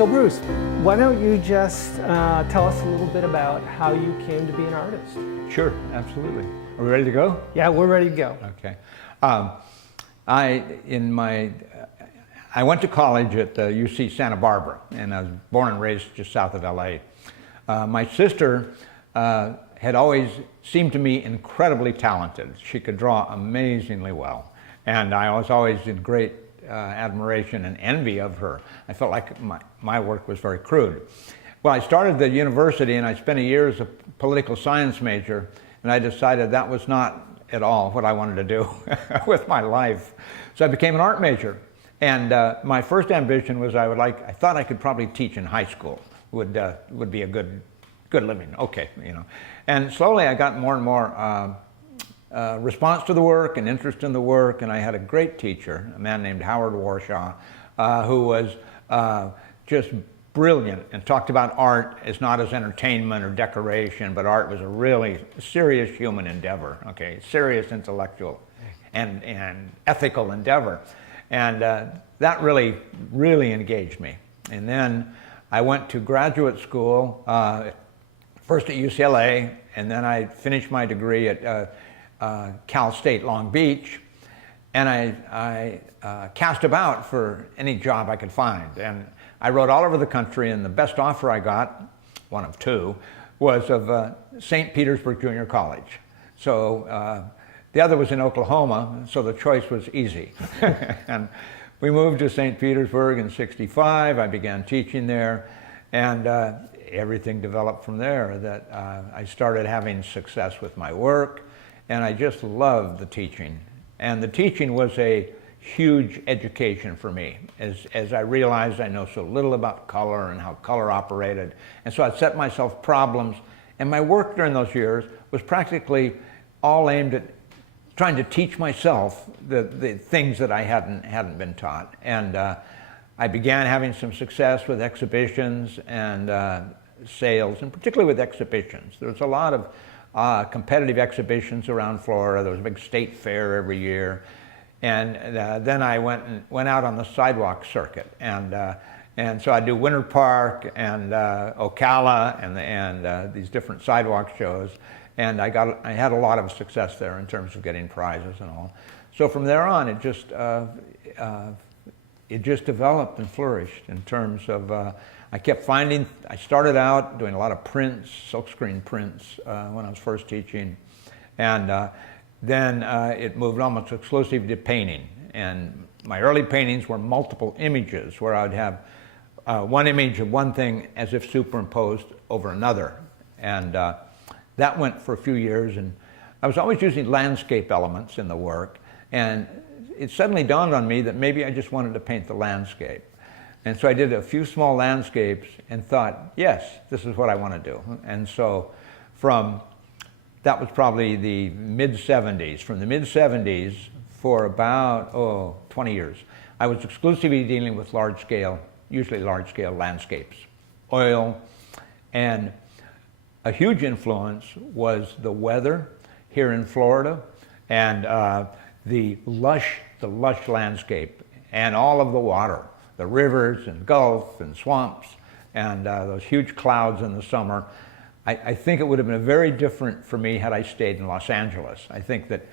So Bruce, why don't you just tell us a little bit about how you came to be an artist? Sure, absolutely. Are we ready to go? Yeah, we're ready to go. Okay. I went to college at UC Santa Barbara, and I was born and raised just south of LA. My sister had always seemed to me incredibly talented. She could draw amazingly well, and I was always in great admiration and envy of her. I felt like my work was very crude. Well, I started the university and I spent a year as a political science major, and I decided that was not at all what I wanted to do with my life. So I became an art major, and my first ambition was I thought I could probably teach in high school. Would be a good living. Okay, you know. And slowly I got more and more response to the work and interest in the work, and I had a great teacher, a man named Howard Warshaw, who was just brilliant and talked about art as not as entertainment or decoration, but art was a really serious human endeavor, okay, serious intellectual and ethical endeavor. And that really engaged me. And then I went to graduate school, first at UCLA, and then I finished my degree at Cal State Long Beach, and I cast about for any job I could find. And I wrote all over the country, and the best offer I got, one of two, was of St. Petersburg Junior College. So the other was in Oklahoma, so the choice was easy. And we moved to St. Petersburg in '65. I began teaching there, and everything developed from there. That I started having success with my work, and I just loved the teaching. And the teaching was a huge education for me, as I realized I know so little about color and how color operated. And so I set myself problems, and my work during those years was practically all aimed at trying to teach myself the things that I hadn't been taught. And I began having some success with exhibitions and sales, and particularly with exhibitions. There was a lot of competitive exhibitions around Florida. There was a big state fair every year. And then I went out on the sidewalk circuit, and so I do Winter Park and Ocala and these different sidewalk shows, and I had a lot of success there in terms of getting prizes and all. So from there on, it just developed and flourished in terms of I kept finding. I started out doing a lot of prints, silkscreen prints when I was first teaching, and then it moved almost exclusively to painting. And my early paintings were multiple images, where I would have one image of one thing as if superimposed over another. And that went for a few years, and I was always using landscape elements in the work. And it suddenly dawned on me that maybe I just wanted to paint the landscape. And so I did a few small landscapes and thought, yes, this is what I want to do. And so that was probably the mid-'70s. From the mid-'70s for about 20 years, I was exclusively dealing with usually large-scale landscapes, oil, and a huge influence was the weather here in Florida, and the lush landscape, and all of the water, the rivers and gulfs and swamps, and those huge clouds in the summer. I think it would have been very different for me had I stayed in Los Angeles. I think that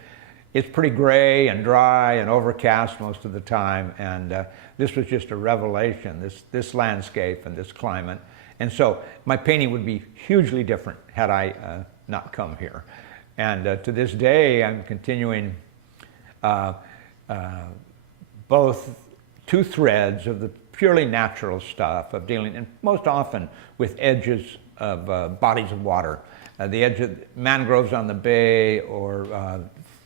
it's pretty gray and dry and overcast most of the time, and this was just a revelation, this landscape and this climate. And so my painting would be hugely different had I not come here. And to this day, I'm continuing both two threads of the purely natural stuff of dealing, and most often with edges of bodies of water, the edge of mangroves on the bay or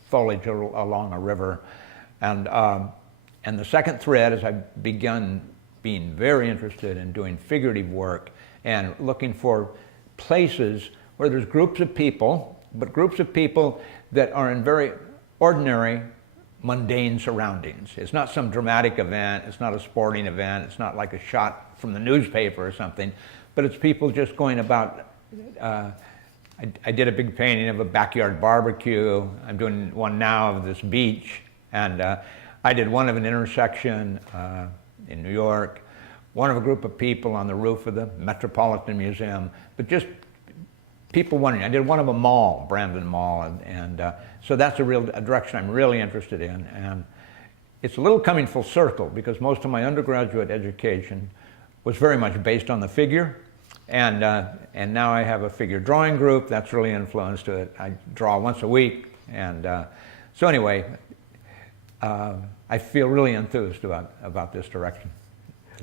foliage along a river. And the second thread is I've begun being very interested in doing figurative work and looking for places where there's groups of people, but groups of people that are in very ordinary, mundane surroundings. It's not some dramatic event, it's not a sporting event, it's not like a shot from the newspaper or something, but it's people just going about. I did a big painting of a backyard barbecue. I'm doing one now of this beach, and I did one of an intersection in New York, one of a group of people on the roof of the Metropolitan Museum, but just people wondering. I did one of a mall, Brandon Mall, and so that's a direction I'm really interested in. And it's a little coming full circle because most of my undergraduate education was very much based on the figure, and now I have a figure drawing group that's really influenced it. I draw once a week, and so anyway, I feel really enthused about this direction.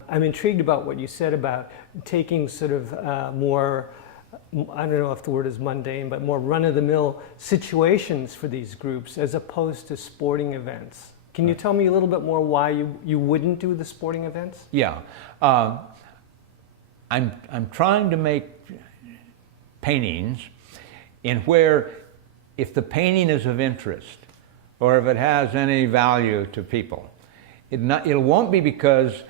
I'm intrigued about what you said about taking sort of more, I don't know if the word is mundane, but more run-of-the-mill situations for these groups as opposed to sporting events. Can you tell me a little bit more why you wouldn't do the sporting events? Yeah. I'm trying to make paintings in where if the painting is of interest or if it has any value to people, it won't be because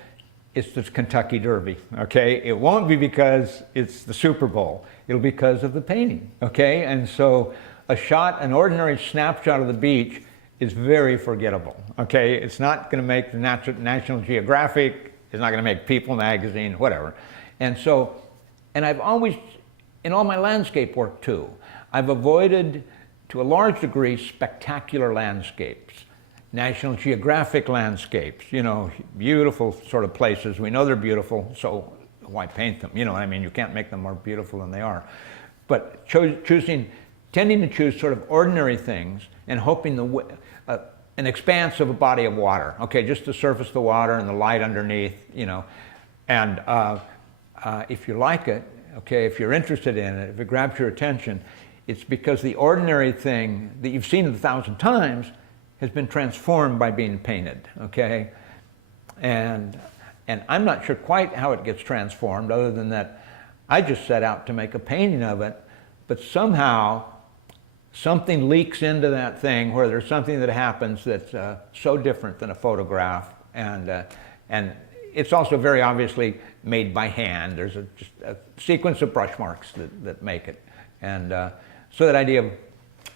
it's the Kentucky Derby, okay? It won't be because it's the Super Bowl. It'll be because of the painting, okay? And so an ordinary snapshot of the beach is very forgettable, okay? It's not gonna make the National Geographic, it's not gonna make People magazine, whatever. And so, and I've always, in all my landscape work too, I've avoided, to a large degree, spectacular landscapes. National Geographic landscapes, you know, beautiful sort of places. We know they're beautiful, so why paint them? You know what I mean? You can't make them more beautiful than they are. But tending to choose sort of ordinary things and hoping an expanse of a body of water, okay, just the surface of the water and the light underneath, you know. And if you like it, okay, if you're interested in it, if it grabs your attention, it's because the ordinary thing that you've seen 1,000 times has been transformed by being painted, okay? And I'm not sure quite how it gets transformed, other than that I just set out to make a painting of it, but somehow something leaks into that thing where there's something that happens that's so different than a photograph, and it's also very obviously made by hand. There's just a sequence of brush marks that make it. And so that idea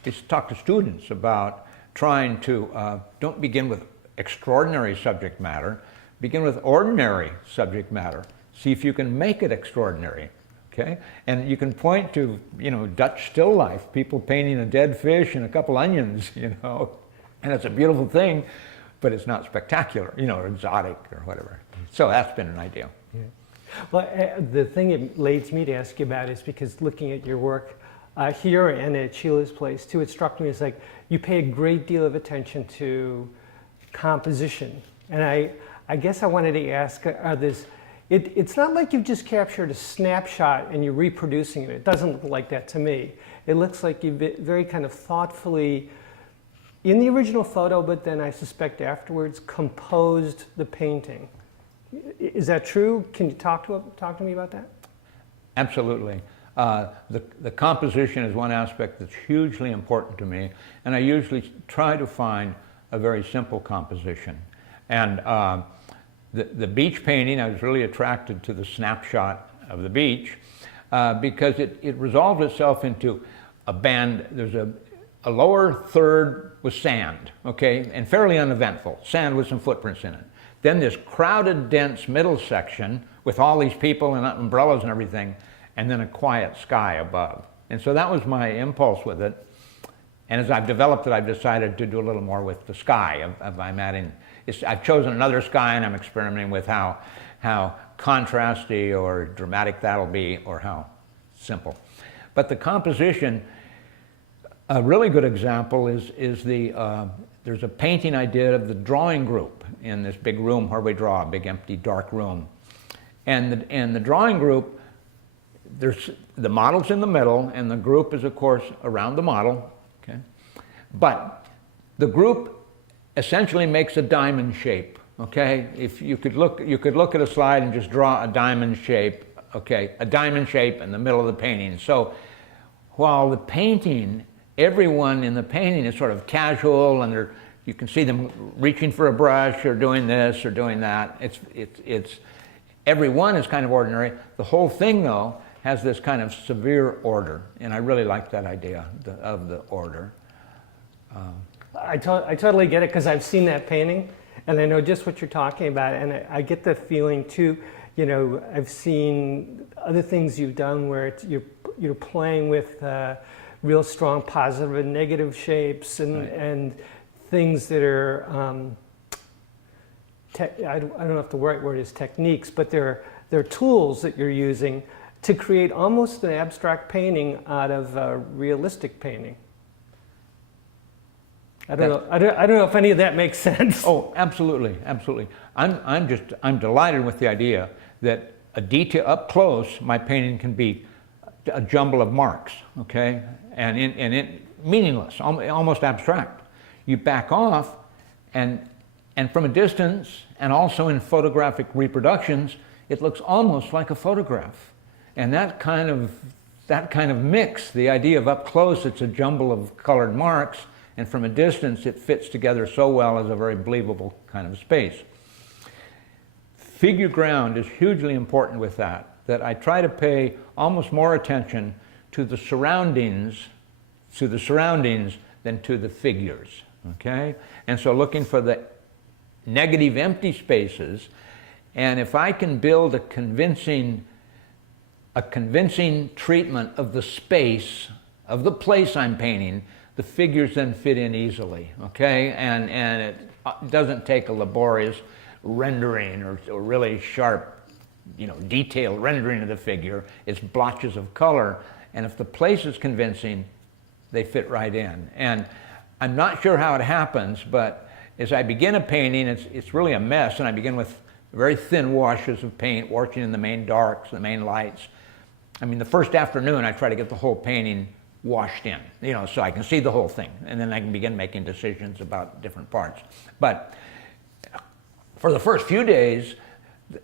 is to talk to students about trying to, don't begin with extraordinary subject matter, begin with ordinary subject matter. See if you can make it extraordinary, okay? And you can point to, you know, Dutch still life, people painting a dead fish and a couple onions, you know, and it's a beautiful thing, but it's not spectacular, you know, or exotic or whatever. So that's been an idea. Yeah. Well, the thing it leads me to ask you about is because looking at your work here and at Sheila's place too, it struck me as like you pay a great deal of attention to composition. And I guess I wanted to ask, it's not like you've just captured a snapshot and you're reproducing it. It doesn't look like that to me. It looks like you've very kind of thoughtfully, in the original photo, but then I suspect afterwards, composed the painting. Is that true? Can you talk to me about that? Absolutely. The composition is one aspect that's hugely important to me, and I usually try to find a very simple composition. And the beach painting, I was really attracted to the snapshot of the beach because it resolved itself into a band. There's a lower third was sand, okay, and fairly uneventful, sand with some footprints in it. Then this crowded, dense middle section with all these people and umbrellas and everything, and then a quiet sky above. And so that was my impulse with it. And as I've developed it, I've decided to do a little more with the sky. I've chosen another sky, and I'm experimenting with how contrasty or dramatic that'll be, or how simple. But the composition, a really good example is there's a painting I did of the drawing group in this big room where we draw, a big empty dark room. And the drawing group, there's the model's in the middle, and the group is of course around the model, okay? But the group essentially makes a diamond shape, okay? If you could look at a slide and just draw a diamond shape, okay? A diamond shape in the middle of the painting. So while the painting, everyone in the painting is sort of casual, and you can see them reaching for a brush or doing this or doing that. Everyone is kind of ordinary. The whole thing though has this kind of severe order, and I really like that idea of the order. I totally get it because I've seen that painting and I know just what you're talking about, and I get the feeling too, You know, I've seen other things you've done where you're playing with real strong positive and negative shapes and things that are, I don't know if the right word is techniques, but they're tools that you're using to create almost an abstract painting out of a realistic painting. I don't know if any of that makes sense. Oh, absolutely, absolutely. I'm delighted with the idea that a detail up close, my painting can be a jumble of marks, okay, and meaningless, almost abstract. You back off, and from a distance, and also in photographic reproductions, it looks almost like a photograph. And that kind of mix, the idea of up close, it's a jumble of colored marks, and from a distance, it fits together so well as a very believable kind of space. Figure ground is hugely important with that I try to pay almost more attention to the surroundings than to the figures, okay? And so looking for the negative empty spaces, and if I can build a convincing treatment of the space, of the place I'm painting, the figures then fit in easily, okay? And it doesn't take a laborious rendering or really sharp, you know, detailed rendering of the figure. It's blotches of color, and if the place is convincing, they fit right in. And I'm not sure how it happens, but as I begin a painting, it's really a mess, and I begin with very thin washes of paint, washing in the main darks, the main lights. I mean, the first afternoon, I try to get the whole painting washed in, you know, so I can see the whole thing, and then I can begin making decisions about different parts. But for the first few days,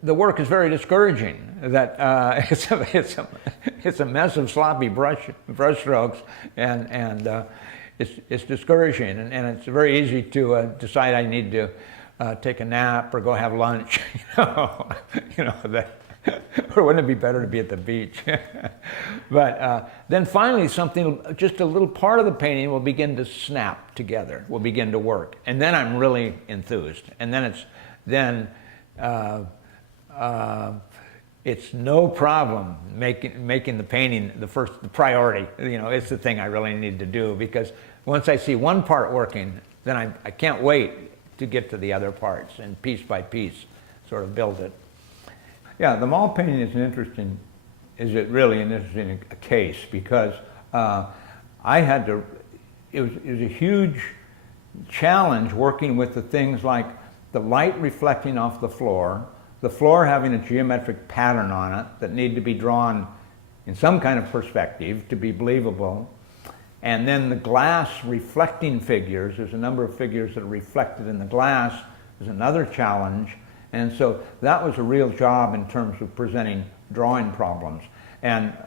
the work is very discouraging. That it's a mess of sloppy brush strokes, and it's discouraging, and it's very easy to decide I need to take a nap or go have lunch. You know that. Or wouldn't it be better to be at the beach? But then finally something, just a little part of the painting will begin to snap together, will begin to work. And then I'm really enthused. And then it's no problem making the painting the priority. You know, it's the thing I really need to do, because once I see one part working, then I can't wait to get to the other parts and piece by piece sort of build it. Yeah, the mall painting is really an interesting case, because I had to, it was a huge challenge working with the things like the light reflecting off the floor having a geometric pattern on it that need to be drawn in some kind of perspective to be believable, and then the glass reflecting figures. There's a number of figures that are reflected in the glass. There's another challenge. And so that was a real job in terms of presenting drawing problems and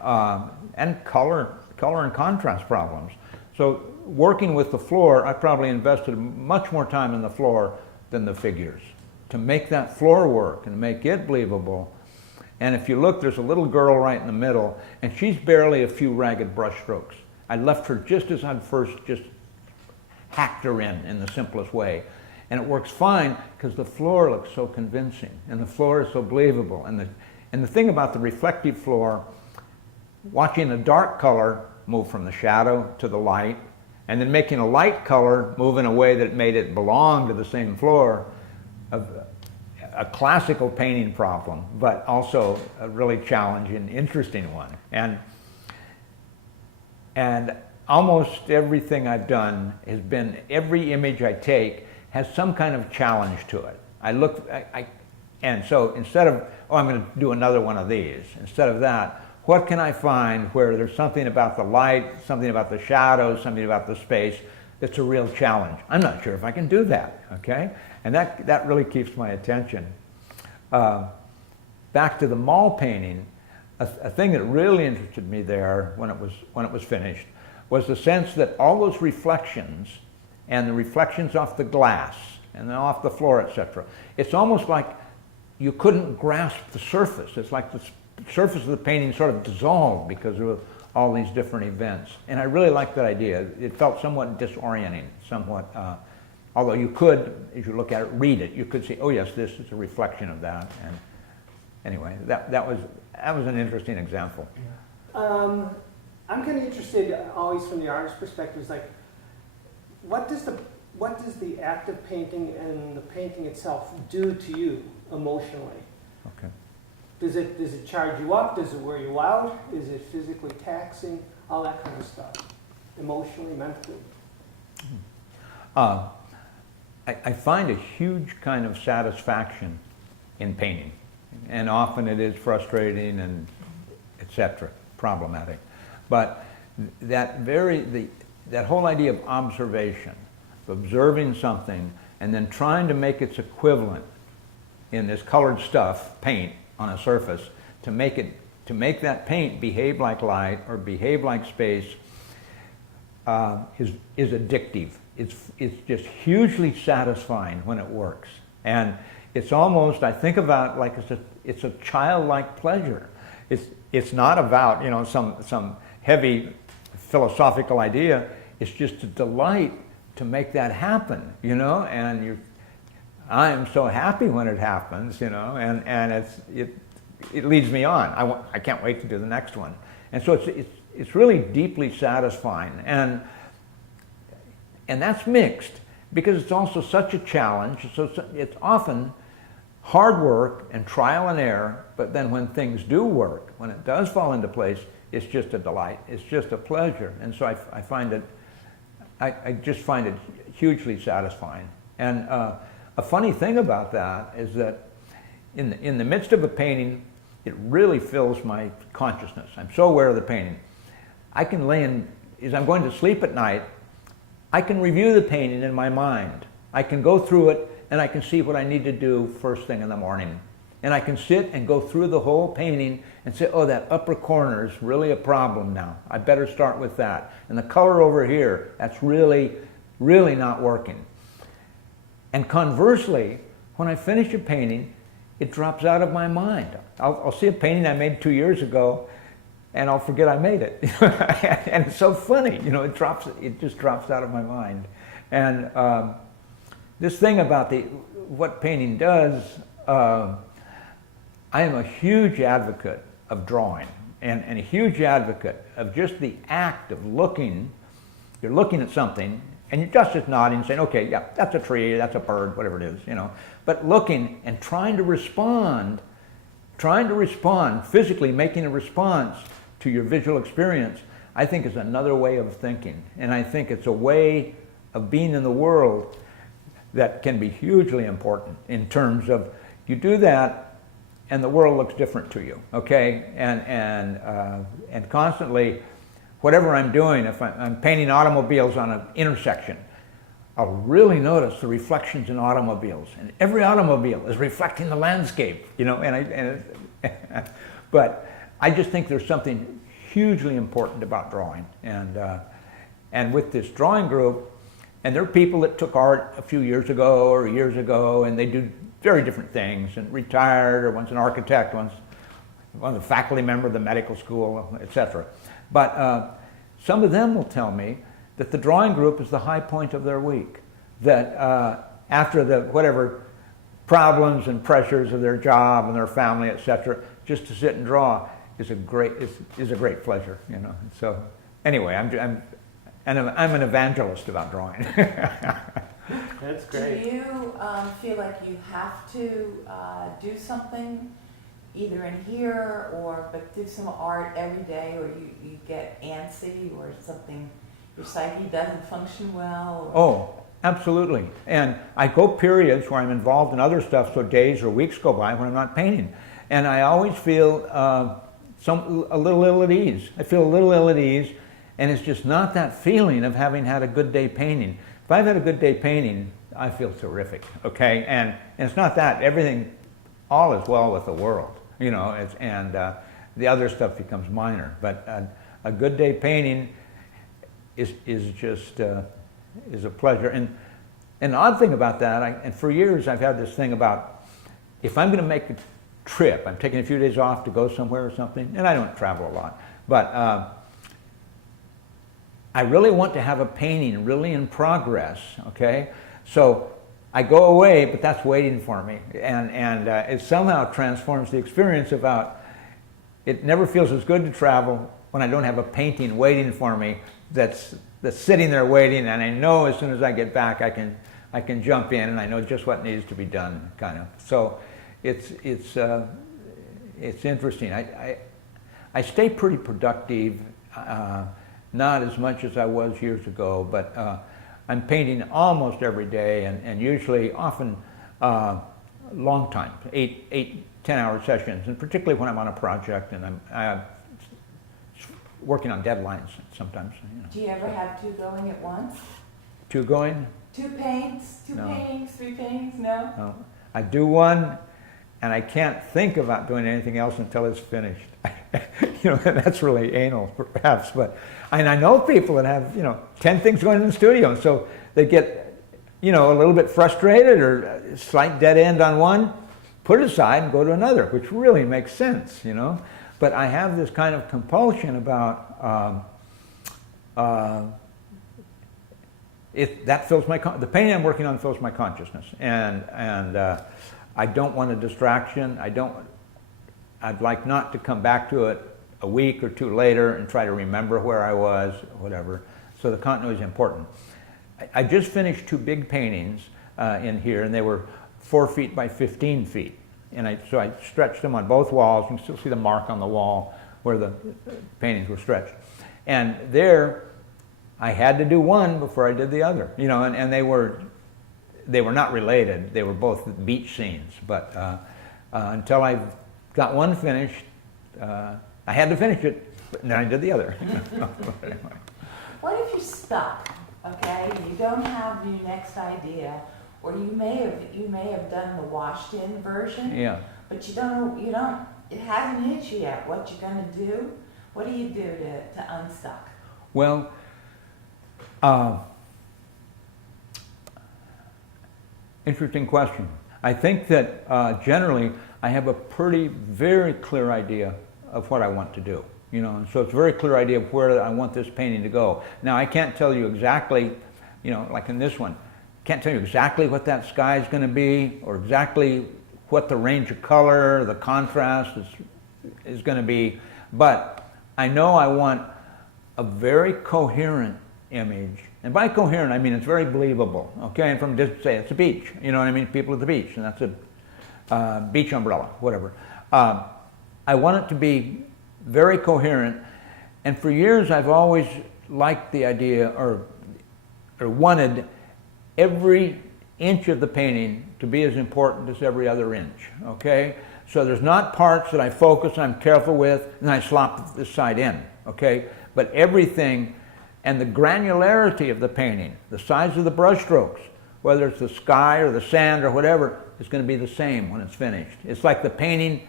color and contrast problems. So working with the floor, I probably invested much more time in the floor than the figures to make that floor work and make it believable. And if you look, there's a little girl right in the middle, and she's barely a few ragged brush strokes. I left her just as I'd first just hacked her in the simplest way. And it works fine because the floor looks so convincing, and the floor is so believable. And the thing about the reflective floor, watching a dark color move from the shadow to the light, and then making a light color move in a way that made it belong to the same floor, a classical painting problem, but also a really challenging, interesting one. And almost everything I've done has been, every image I take has some kind of challenge to it. And so instead of, oh, I'm going to do another one of these, instead of that, what can I find where there's something about the light, something about the shadows, something about the space that's a real challenge? I'm not sure if I can do that, okay? And that really keeps my attention. Back to the mall painting, a thing that really interested me there when it was finished was the sense that all those reflections and the reflections off the glass and then off the floor, etc. It's almost like you couldn't grasp the surface. It's like the surface of the painting sort of dissolved because of all these different events. And I really liked that idea. It felt somewhat disorienting, although you could, as you look at it, read it. You could see, oh yes, this is a reflection of that. anyway, that was an interesting example. I'm kind of interested, always from the artist's perspective, is like, what does the act of painting and the painting itself do to you emotionally? Okay. Does it charge you up? Does it wear you out? Is it physically taxing? All that kind of stuff, emotionally, mentally. I find a huge kind of satisfaction in painting, and often it is frustrating and etc. problematic. But that whole idea of observation, of observing something and then trying to make its equivalent in this colored stuff, paint, on a surface, to make that paint behave like light or behave like space, is addictive. It's just hugely satisfying when it works, and it's almost, I think about like it's a childlike pleasure. It's not about some heavy philosophical idea. It's just a delight to make that happen, and I am so happy when it happens, and it leads me on. I can't wait to do the next one, and so it's really deeply satisfying, and that's mixed because it's also such a challenge. So it's often hard work and trial and error, but then when things do work, when it does fall into place, it's just a delight. It's just a pleasure, and so I find it. I just find it hugely satisfying. And a funny thing about that is that in the midst of a painting, it really fills my consciousness. I'm so aware of the painting. I can as I'm going to sleep at night, I can review the painting in my mind. I can go through it and I can see what I need to do first thing in the morning. And I can sit and go through the whole painting and say, oh, that upper corner is really a problem now. I better start with that. And the color over here, that's really, really not working. And conversely, when I finish a painting, it drops out of my mind. I'll see a painting I made 2 years ago, and I'll forget I made it. And it's so funny, it just drops out of my mind. And this thing about what painting does, I am a huge advocate of drawing, and a huge advocate of just the act of looking. You're looking at something, and you're just nodding, saying, okay, yeah, that's a tree, that's a bird, whatever it is, But looking and trying to respond, physically making a response to your visual experience, I think is another way of thinking. And I think it's a way of being in the world that can be hugely important in terms of you do that and the world looks different to you, okay? And constantly, whatever I'm doing, if I'm painting automobiles on an intersection, I'll really notice the reflections in automobiles, and every automobile is reflecting the landscape, but I just think there's something hugely important about drawing, and with this drawing group, and there are people that took art a few years ago, and they do very different things, and retired, or one's an architect, one's a faculty member of the medical school, etc. But some of them will tell me that the drawing group is the high point of their week, that after the whatever problems and pressures of their job and their family, etc., just to sit and draw is a great pleasure, So anyway, I'm an evangelist about drawing. That's great. Do you feel like you have to do something either in here but do some art every day, or you get antsy or something, your psyche doesn't function well? Oh, absolutely. And I go periods where I'm involved in other stuff, so days or weeks go by when I'm not painting. And I always feel a little ill at ease. I feel a little ill at ease, and it's just not that feeling of having had a good day painting. If I've had a good day painting, I feel terrific, okay? And it's not that. All is well with the world, and the other stuff becomes minor. But a good day painting is just is a pleasure. And an odd thing about that, and for years I've had this thing about, if I'm going to make a trip, I'm taking a few days off to go somewhere or something, and I don't travel a lot, but I really want to have a painting really in progress, okay? So I go away, but that's waiting for me, and it somehow transforms the experience about. It never feels as good to travel when I don't have a painting waiting for me that's sitting there waiting, and I know as soon as I get back I can jump in and I know just what needs to be done, kind of. So it's interesting. I stay pretty productive, not as much as I was years ago, but I'm painting almost every day, and usually often long time, 10-hour sessions, and particularly when I'm on a project and I'm working on deadlines sometimes. You know. Do you ever have two going at once? Two going? Two paints, two No. paintings, three paintings? No? No. I do one, and I can't think about doing anything else until it's finished. You know, that's really anal, perhaps, but and I know people that have 10 things going in the studio, and so they get a little bit frustrated or a slight dead end on one. Put it aside and go to another, which really makes sense, But I have this kind of compulsion about that fills the painting I'm working on fills my consciousness, and I don't want a distraction. I'd like not to come back to it a week or two later and try to remember where I was, or whatever. So the continuity is important. I just finished two big paintings in here, and they were 4 feet by 15 feet. And so I stretched them on both walls. You can still see the mark on the wall where the paintings were stretched. And there, I had to do one before I did the other. And they were not related. They were both beach scenes. But until I got one finished, I had to finish it, and then I did the other. Anyway. What if you're stuck, okay? You don't have your next idea. Or you may have done the washed-in version, Yeah. but you don't, it hasn't hit you yet. What you're going to do? What do you do to unstuck? Well, interesting question. I think that generally I have a very clear idea of what I want to do. And so it's a very clear idea of where I want this painting to go. Now I can't tell you exactly, like in this one. Can't tell you exactly what that sky is going to be, or exactly what the range of color, the contrast is going to be, but I know I want a very coherent image, and by coherent I mean it's very believable. Okay, and from just say it's a beach, people at the beach, and that's a beach umbrella, whatever. I want it to be very coherent, and for years I've always liked the idea or wanted every inch of the painting to be as important as every other inch, okay? So there's not parts that I focus, I'm careful with, and I slop this side in, okay? But everything, and the granularity of the painting, the size of the brush strokes, whether it's the sky or the sand or whatever, is going to be the same when it's finished. It's like the painting,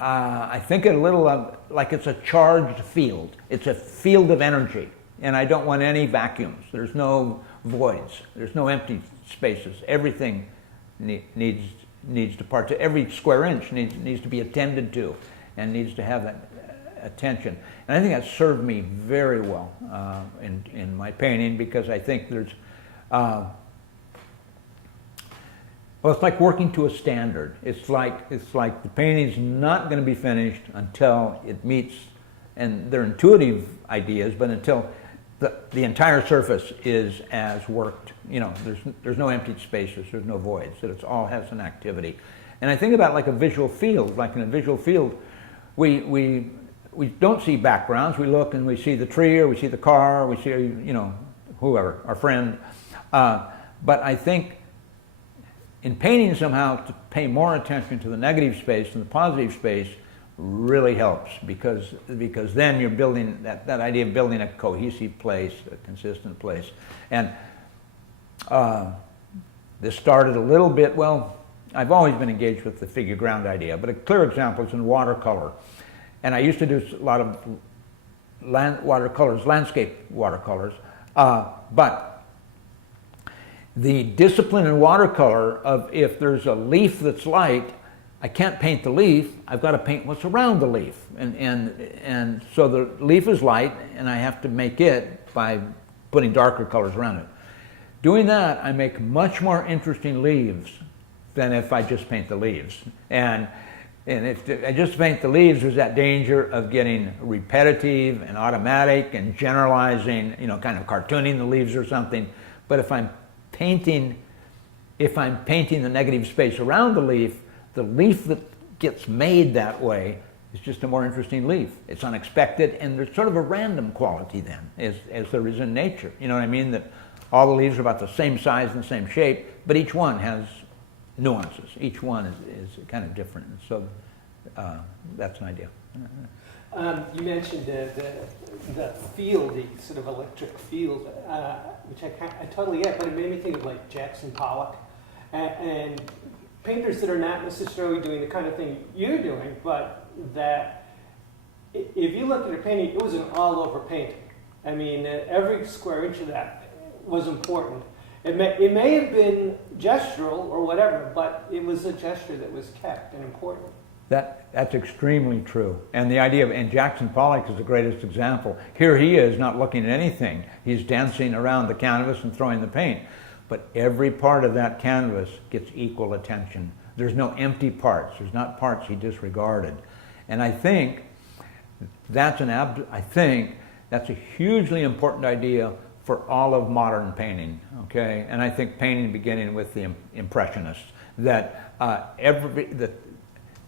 I think it a little like it's a charged field. It's a field of energy. And I don't want any vacuums. There's no voids. There's no empty spaces. Everything needs to every square inch needs to be attended to, and needs to have that attention. And I think that served me very well in my painting, because I think there's it's like working to a standard. It's like the painting's not going to be finished until it meets, and they're intuitive ideas, but until the entire surface is as worked. There's no empty spaces, there's no voids, that it all has an activity. And I think about it like a visual field. Like in a visual field, we don't see backgrounds. We look and we see the tree, or we see the car, or we see whoever, our friend. But I think in painting somehow to pay more attention to the negative space than the positive space really helps, because then you're building that idea of building a cohesive place, a consistent place. And this started a little bit, I've always been engaged with the figure ground idea, but a clear example is in watercolor. And I used to do a lot of landscape watercolors, but the discipline in watercolor of, if there's a leaf that's light, I can't paint the leaf, I've got to paint what's around the leaf. And so the leaf is light, and I have to make it by putting darker colors around it. Doing that, I make much more interesting leaves than if I just paint the leaves. And if I just paint the leaves, there's that danger of getting repetitive and automatic and generalizing, you know, kind of cartooning the leaves or something. But if I'm painting the negative space around the leaf that gets made that way is just a more interesting leaf. It's unexpected, and there's sort of a random quality then, as there is in nature. You know what I mean? That all the leaves are about the same size and the same shape, but each one has nuances. Each one is kind of different. So that's an idea. You mentioned the field, the sort of electric field, which I totally get, but it made me think of like Jackson Pollock and painters that are not necessarily doing the kind of thing you're doing, but that if you look at a painting, it was an all-over painting. I mean, every square inch of that was important. It may have been gestural or whatever, but it was a gesture that was kept and important. That's extremely true. And the idea and Jackson Pollock is the greatest example. Here he is not looking at anything. He's dancing around the canvas and throwing the paint. But every part of that canvas gets equal attention. There's no empty parts. There's not parts he disregarded. And I think that's a hugely important idea for all of modern painting, okay? And I think painting beginning with the Impressionists, that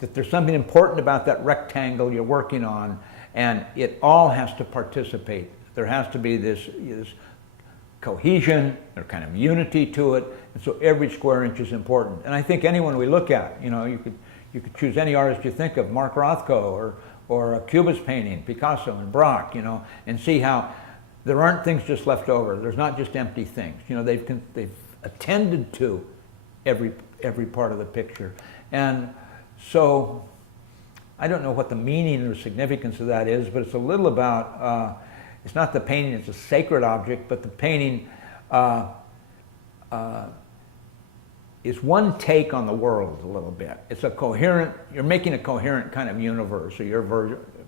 there's something important about that rectangle you're working on, and it all has to participate. There has to be this cohesion, or kind of unity to it, and so every square inch is important. And I think anyone we look at, you know, you could choose any artist you think of, Mark Rothko or a Cubist painting, Picasso and Braque, you know, and see how there aren't things just left over. There's not just empty things. You know, they've attended to every part of the picture. And so I don't know what the meaning or significance of that is, but it's a little about, it's not the painting, it's a sacred object, but the painting is one take on the world a little bit. It's a coherent, you're making a coherent kind of universe, or your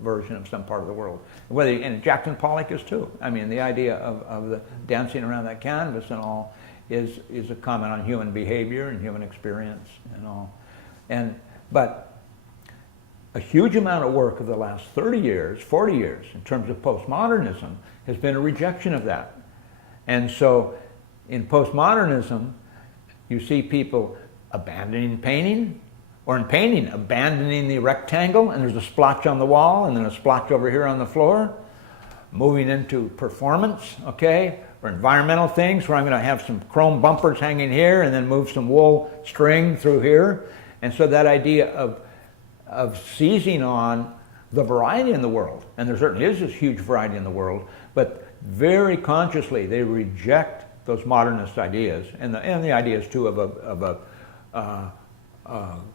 version of some part of the world. And Jackson Pollock is too. I mean, the idea of the dancing around that canvas and all is a comment on human behavior and human experience and all. But a huge amount of work of the last 30 years, 40 years, in terms of postmodernism, has been a rejection of that. And so in postmodernism, you see people abandoning painting, or in painting, abandoning the rectangle, and there's a splotch on the wall, and then a splotch over here on the floor, moving into performance, okay, or environmental things, where I'm going to have some chrome bumpers hanging here, and then move some wool string through here. And so that idea of seizing on the variety in the world, and there certainly is this huge variety in the world, but very consciously they reject those modernist ideas and the ideas too of a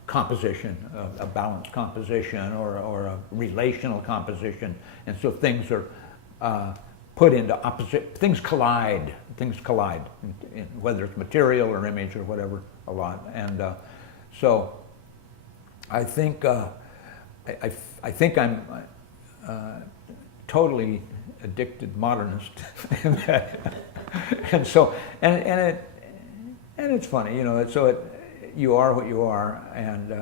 composition, a balanced composition, or a relational composition, and so things are put into opposite. Things collide, whether it's material or image or whatever, a lot, and so I think I think I'm totally addicted modernist, and so and it's funny, you know. You are what you are, and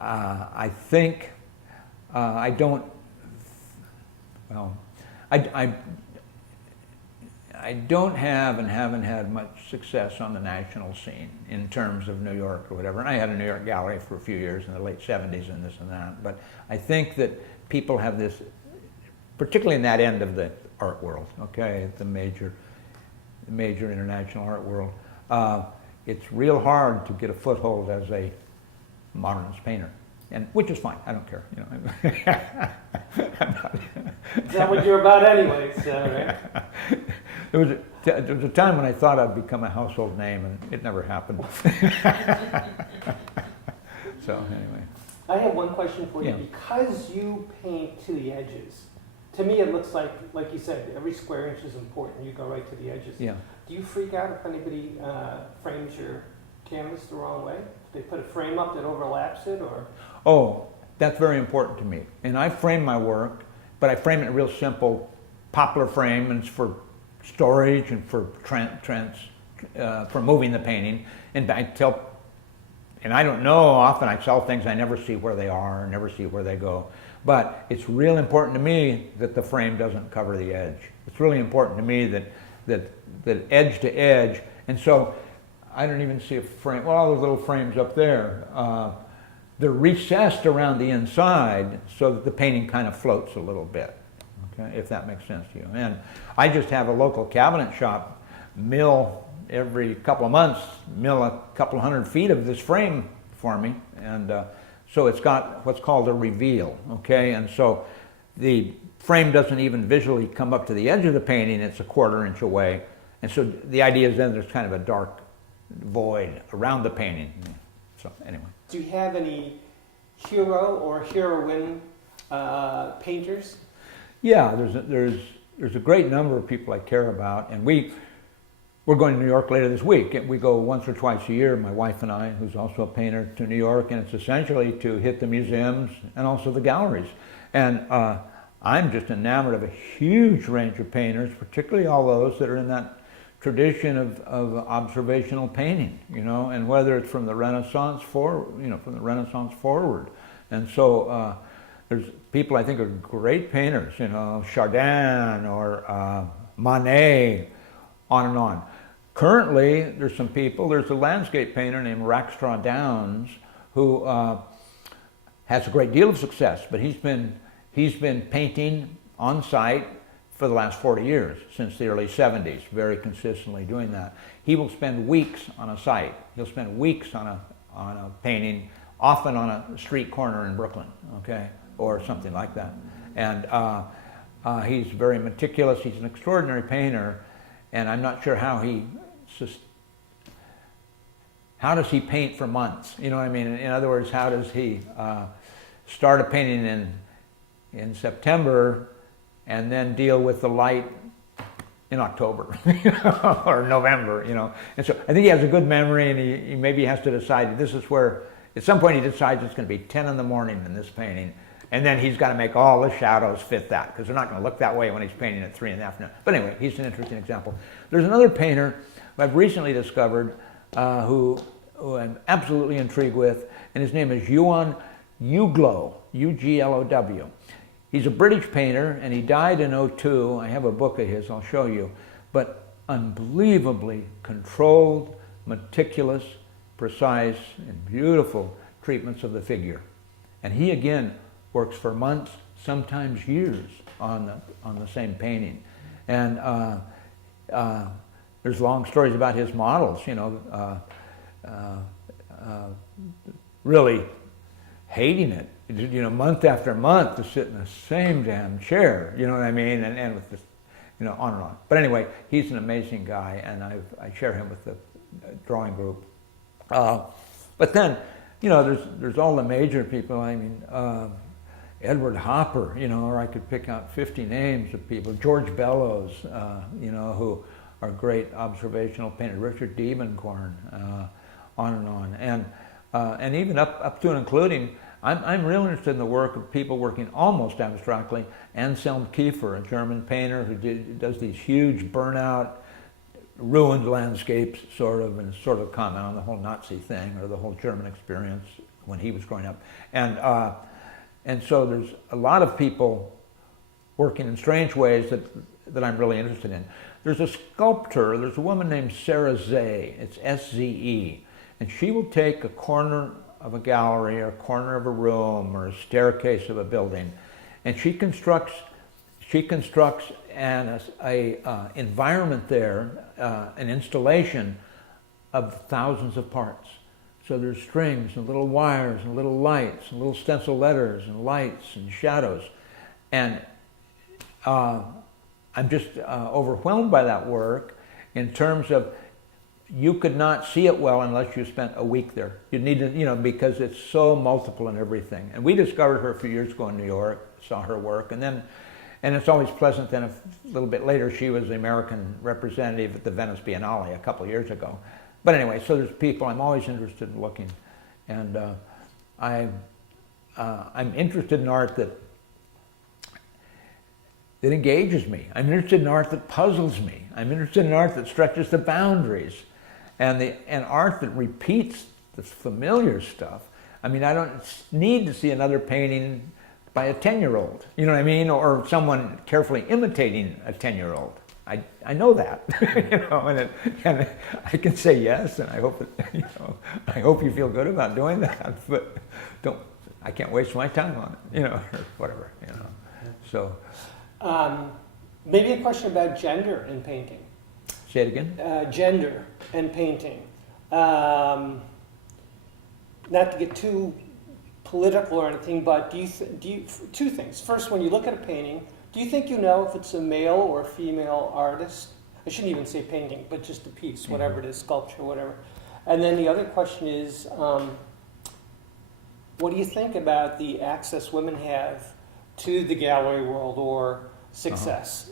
I think I don't. Well, I don't have and haven't had much success on the national scene in terms of New York or whatever. And I had a New York gallery for a few years in the late 70s and this and that. But I think that people have this, particularly in that end of the art world, okay, the major international art world, it's real hard to get a foothold as a modernist painter. And which is fine. I don't care. You know. Is that what you're about, anyways? Right? There was a time when I thought I'd become a household name, and it never happened. So anyway, I have one question for you. Yeah. Because you paint to the edges, to me it looks like you said, every square inch is important. You go right to the edges. yeah. Do you freak out if anybody frames your canvas the wrong way? Do they put a frame up that overlaps it, or? Oh, that's very important to me. And I frame my work, but I frame it in a real simple poplar frame, and it's for storage and for for moving the painting. And and I don't know, often I sell things, I never see where they are, never see where they go. But it's real important to me that the frame doesn't cover the edge. It's really important to me that edge to edge, and so I don't even see a frame, well, all those little frames up there, they're recessed around the inside so that the painting kind of floats a little bit, okay, if that makes sense to you. And I just have a local cabinet shop mill every couple of months, mill a couple of 100 feet of this frame for me, and so it's got what's called a reveal, okay, and so the frame doesn't even visually come up to the edge of the painting, it's a 1/4 inch away, and so the idea is then there's kind of a dark void around the painting. So anyway. Do you have any hero or heroine painters? Yeah, there's a great number of people I care about, and we're going to New York later this week. We go once or twice a year, my wife and I, who's also a painter, to New York, and it's essentially to hit the museums and also the galleries. And I'm just enamored of a huge range of painters, particularly all those that are in that tradition of observational painting, you know, and whether it's from the Renaissance forward, and so there's people I think are great painters, you know, Chardin or Monet, on and on. Currently, there's a landscape painter named Rackstraw Downs who has a great deal of success, but he's been painting on site for the last 40 years, since the early 70s, very consistently doing that. He will spend weeks on a site. He'll spend weeks on a painting, often on a street corner in Brooklyn, okay, or something like that. And he's very meticulous. He's an extraordinary painter, and I'm not sure how does he paint for months? You know what I mean? In other words, how does he start a painting in September and then deal with the light in October or November, you know? And so I think he has a good memory, and he maybe has to decide, this is where, at some point he decides it's going to be 10 in the morning in this painting, and then he's got to make all the shadows fit that, because they're not going to look that way when he's painting at 3 in the afternoon. But anyway, he's an interesting example. There's another painter who I've recently discovered who I'm absolutely intrigued with, and his name is Yuan Uglow, U-G-L-O-W. He's a British painter, and he died in '02. I have a book of his, I'll show you. But unbelievably controlled, meticulous, precise, and beautiful treatments of the figure. And he, again, works for months, sometimes years, on the same painting. And there's long stories about his models, you know, really hating it, you know, month after month to sit in the same damn chair, you know what I mean, and with this, you know, on and on. But anyway, he's an amazing guy, and I share him with the drawing group. But then, you know, there's all the major people. I mean, Edward Hopper, you know, or I could pick out 50 names of people. George Bellows, you know, who are great observational painters. Richard Diebenkorn, on and on, and even up to and including. I'm real interested in the work of people working almost abstractly. Anselm Kiefer, a German painter who does these huge burnout, ruined landscapes, sort of, and sort of comment on the whole Nazi thing or the whole German experience when he was growing up. And so there's a lot of people working in strange ways that I'm really interested in. There's a sculptor, there's a woman named Sarah Zeh, it's S-Z-E, and she will take a corner of a gallery or a corner of a room or a staircase of a building, and she constructs an environment there, an installation of thousands of parts. So there's strings and little wires and little lights and little stencil letters and lights and shadows, and I'm just overwhelmed by that work in terms of you could not see it well unless you spent a week there. You need to, you know, because it's so multiple in everything. And we discovered her a few years ago in New York, saw her work, and it's always pleasant. Then a little bit later, she was the American representative at the Venice Biennale a couple of years ago. But anyway, so there's people I'm always interested in looking, and I'm interested in art that that engages me. I'm interested in art that puzzles me. I'm interested in art that stretches the boundaries, and art that repeats the familiar stuff. I mean, I don't need to see another painting by a 10-year-old, you know what I mean, or someone carefully imitating a 10-year-old. I know that, you know, and I can say yes, and I hope I hope you feel good about doing that, but I can't waste my time on it, you know, or whatever, you know. So. Maybe a question about gender in painting. Say it again. Gender and painting. Not to get too political or anything, but do you two things. First, when you look at a painting, do you think you know if it's a male or a female artist? I shouldn't even say painting, but just a piece, whatever it is, sculpture, whatever. And then the other question is, what do you think about the access women have to the gallery world or success,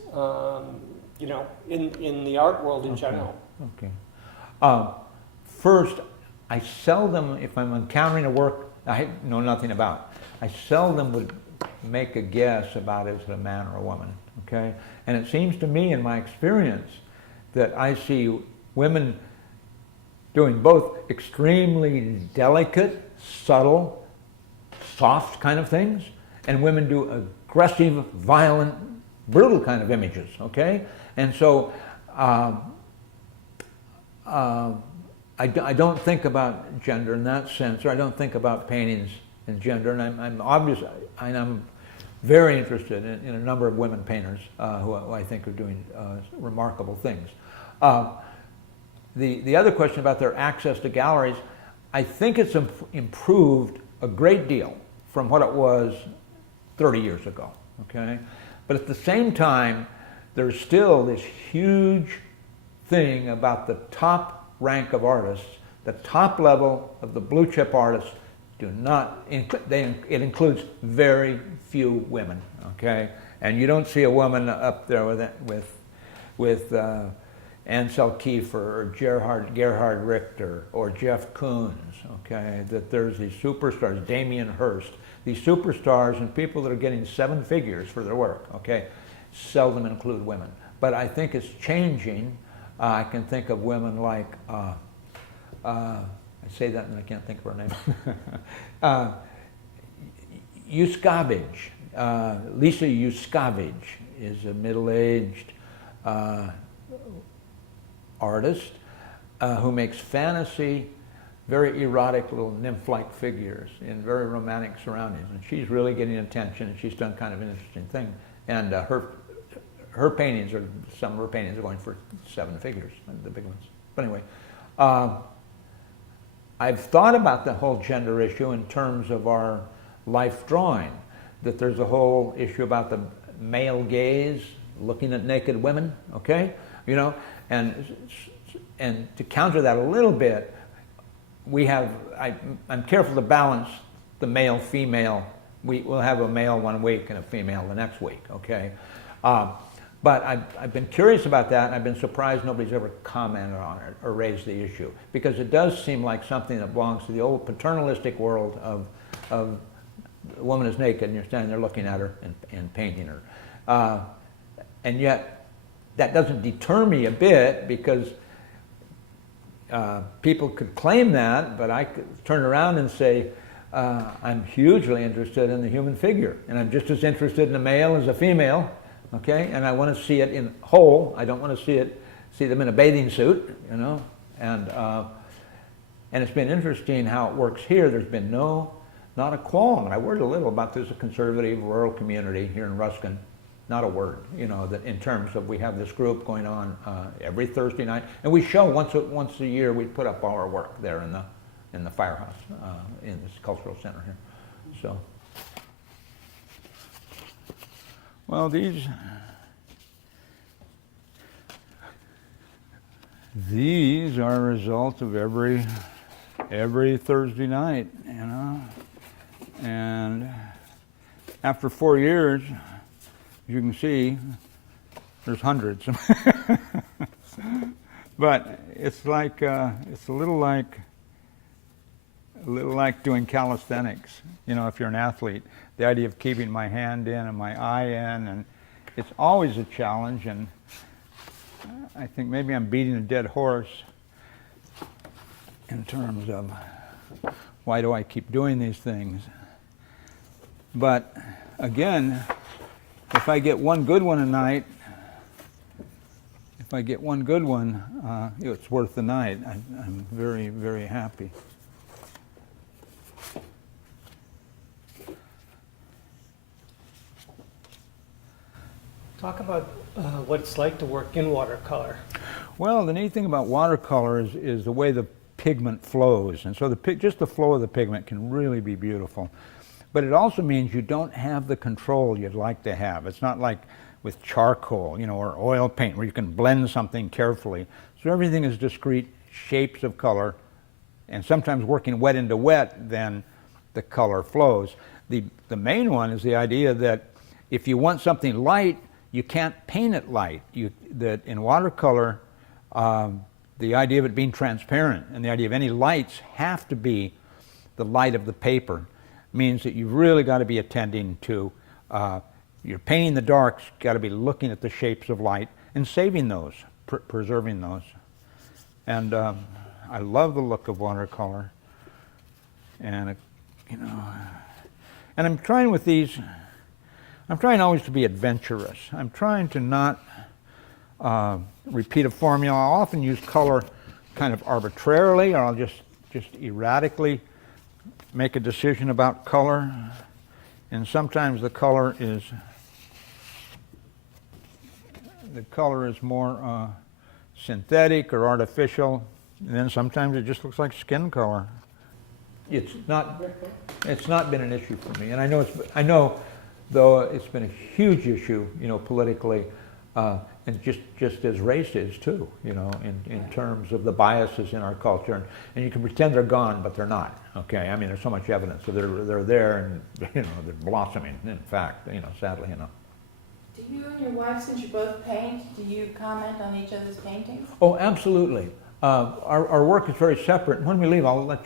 you know, in the art world in general? Okay. First, I seldom, if I'm encountering a work I know nothing about, I seldom would make a guess about is it a man or a woman, okay? And it seems to me in my experience that I see women doing both extremely delicate, subtle, soft kind of things, and women do aggressive, violent, brutal kind of images, okay? And so I don't think about gender in that sense, or I don't think about paintings in gender, and I'm very interested in a number of women painters who I think are doing remarkable things. The other question about their access to galleries, I think it's improved a great deal from what it was 30 years ago, okay? But at the same time, there's still this huge thing about the top rank of artists, the top level of the blue chip artists do not, it includes very few women, okay? And you don't see a woman up there with Ansel Kiefer or Gerhard Richter or Jeff Koons, okay? That there's these superstars, Damien Hirst, these superstars and people that are getting 7 figures for their work, okay? Seldom include women. But I think it's changing. I can think of women like, I say that and I can't think of her name. Yuskavage. Lisa Yuskavage is a middle-aged artist who makes fantasy, very erotic little nymph-like figures in very romantic surroundings. And she's really getting attention, and she's done kind of an interesting thing. And her paintings are, some of her paintings are going for 7 figures, the big ones. But anyway, I've thought about the whole gender issue in terms of our life drawing, that there's a whole issue about the male gaze, looking at naked women, okay? You know, and to counter that a little bit, we have, I'm careful to balance the male-female. We'll have a male one week and a female the next week, okay? But I've been curious about that, and I've been surprised nobody's ever commented on it or raised the issue, because it does seem like something that belongs to the old paternalistic world of the woman is naked and you're standing there looking at her and painting her. And yet, that doesn't deter me a bit, because people could claim that, but I could turn around and say, I'm hugely interested in the human figure, and I'm just as interested in a male as a female, okay? And I want to see it in whole. I don't want to see them in a bathing suit, you know? And it's been interesting how it works here. There's been not a qualm. And I worried a little about this conservative rural community here in Ruskin. Not a word, you know, that in terms of we have this group going on every Thursday night, and we show once a year. We put up all our work there in the firehouse in this cultural center here. So, well, these are a result of every Thursday night, you know, and after 4 years. You can see there's hundreds. But it's like it's a little like doing calisthenics. You know, if you're an athlete, the idea of keeping my hand in and my eye in, and it's always a challenge, and I think maybe I'm beating a dead horse in terms of why do I keep doing these things. But again, if I get one good one a night, it's worth the night. I'm very, very happy. Talk about what it's like to work in watercolor. Well, the neat thing about watercolor is the way the pigment flows, and so just the flow of the pigment can really be beautiful. But it also means you don't have the control you'd like to have. It's not like with charcoal, or oil paint, where you can blend something carefully. So everything is discrete shapes of color, and sometimes working wet into wet, then the color flows. The main one is the idea that if you want something light, you can't paint it light. That in watercolor, the idea of it being transparent and the idea of any lights have to be the light of the paper means that you've really got to be attending to, you're painting the darks, you've got to be looking at the shapes of light and saving those, preserving those. And I love the look of watercolor. And, and I'm trying with these, I'm trying always to be adventurous. I'm trying to not repeat a formula. I'll often use color kind of arbitrarily, or I'll just erratically make a decision about color. And sometimes the color is more synthetic or artificial, and then sometimes it just looks like skin color. It's not been an issue for me, and I know though it's been a huge issue, politically, and just as race is too, in terms of the biases in our culture, and you can pretend they're gone, but they're not. Okay, I mean, there's so much evidence that they're there, and they're blossoming. In fact, sadly enough. Do you and your wife, since you both paint, do you comment on each other's paintings? Oh, absolutely. Our work is very separate. When we leave, I'll let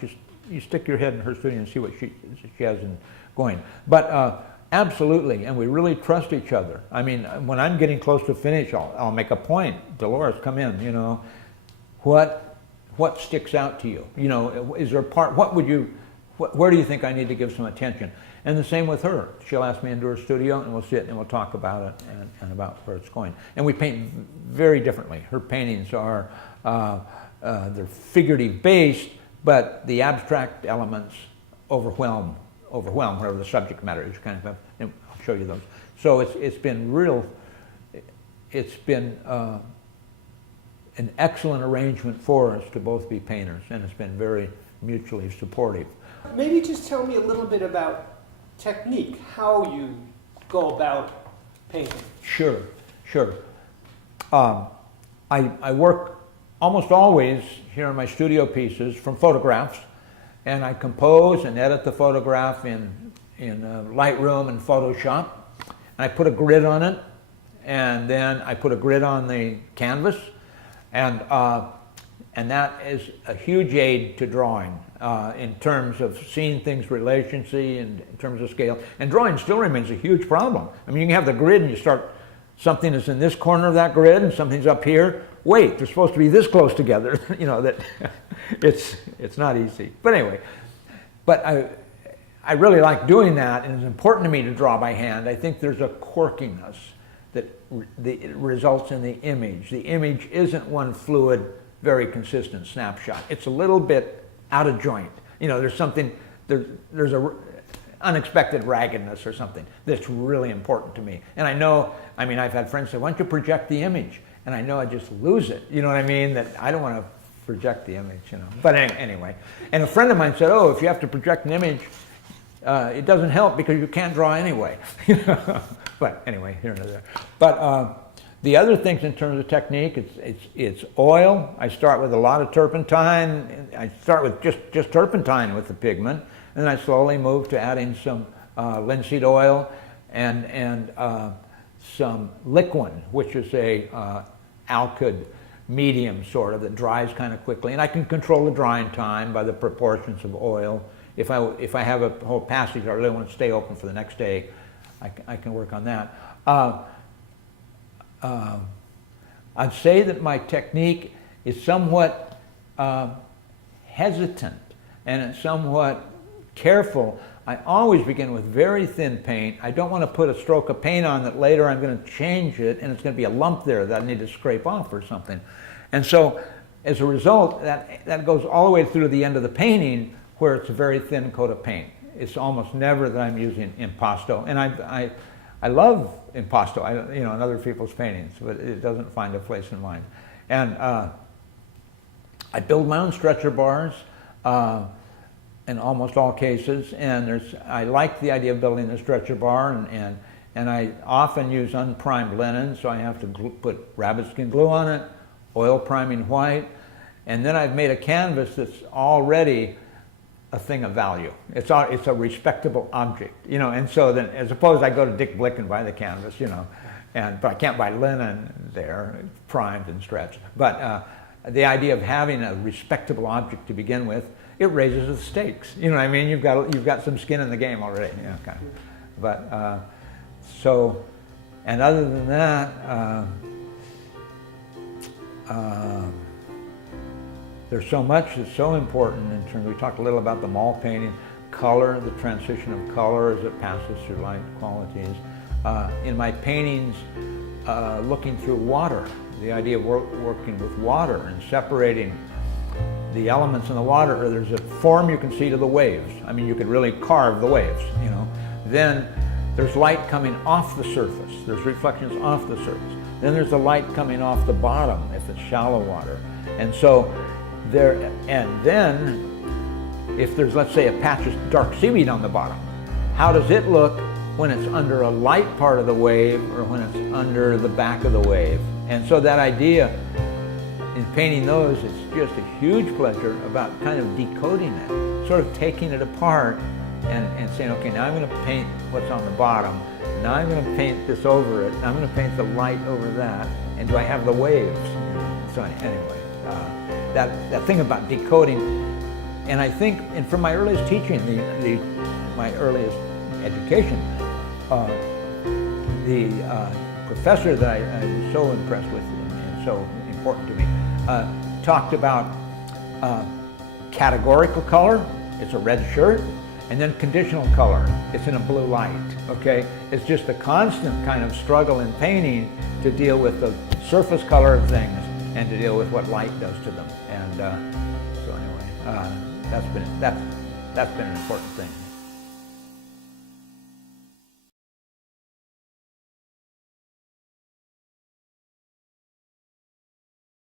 you stick your head in her studio and see what she has going. But absolutely, and we really trust each other. I mean, when I'm getting close to finish, I'll make a point. Dolores, come in. What sticks out to you? Is there a part? Where do you think I need to give some attention? And the same with her. She'll ask me into her studio, and we'll sit and we'll talk about it and about where it's going. And we paint very differently. Her paintings are they're figurative based, but the abstract elements overwhelm whatever the subject matter is. And I'll show you those. So it's been an excellent arrangement for us to both be painters, and it's been very mutually supportive. Maybe just tell me a little bit about technique, how you go about painting. Sure. I work almost always here in my studio pieces from photographs, and I compose and edit the photograph in Lightroom and Photoshop, and I put a grid on it, and then I put a grid on the canvas, and that is a huge aid to drawing in terms of seeing things relationally and in terms of scale. And drawing still remains a huge problem. I mean, you can have the grid and you start, something is in this corner of that grid and something's up here. Wait, they're supposed to be this close together. That it's not easy. But anyway, I really like doing that, and it's important to me to draw by hand. I think there's a quirkiness that results in the image. The image isn't one fluid, very consistent snapshot. It's a little bit out of joint. There's something, there's a unexpected raggedness or something that's really important to me. And I've had friends say, why don't you project the image? And I know I just lose it. You know what I mean? That I don't want to project the image, But anyway, and a friend of mine said, if you have to project an image, it doesn't help because you can't draw anyway. But anyway, here and there. But the other things in terms of technique, it's oil. I start with a lot of turpentine. I start with just turpentine with the pigment, and then I slowly move to adding some linseed oil and some liquid, which is a alkyd medium sort of that dries kind of quickly, and I can control the drying time by the proportions of oil. If I have a whole passage I really want to stay open for the next day, I can work on that. I'd say that my technique is somewhat hesitant and it's somewhat careful. I always begin with very thin paint. I don't want to put a stroke of paint on that later I'm going to change it and it's going to be a lump there that I need to scrape off or something. And so as a result, that goes all the way through the end of the painting where it's a very thin coat of paint. It's almost never that I'm using impasto. And I love impasto, in other people's paintings, but it doesn't find a place in mine. And I build my own stretcher bars in almost all cases, and I like the idea of building a stretcher bar, and I often use unprimed linen, so I have to put rabbit skin glue on it, oil priming white, and then I've made a canvas that's already a thing of value. It's a respectable object, and so then, as opposed I go to Dick Blick and buy the canvas, but I can't buy linen there, primed and stretched. But the idea of having a respectable object to begin with, it raises the stakes. You know what I mean? You've got some skin in the game already. Okay. But and other than that, there's so much that's so important in terms. We talked a little about the mall painting, color, the transition of color as it passes through light qualities. In my paintings, looking through water, the idea of working with water and separating the elements in the water. Or there's a form you can see to the waves. I mean, you could really carve the waves, Then there's light coming off the surface. There's reflections off the surface. Then there's the light coming off the bottom if it's shallow water. And so then if there's, let's say, a patch of dark seaweed on the bottom, how does it look when it's under a light part of the wave or when it's under the back of the wave? And so that idea in painting those, it's just a huge pleasure about kind of decoding it, sort of taking it apart and saying, okay, now I'm going to paint what's on the bottom. Now I'm going to paint this over it. Now I'm going to paint the light over that. And do I have the waves? So anyway, that thing about decoding, and I think, and from my earliest teaching, my earliest education, the professor that I was so impressed with and so important to me talked about categorical color. It's a red shirt. And then conditional color, it's in a blue light, okay? It's just a constant kind of struggle in painting to deal with the surface color of things and to deal with what light does to them. And so anyway, that's been an important thing.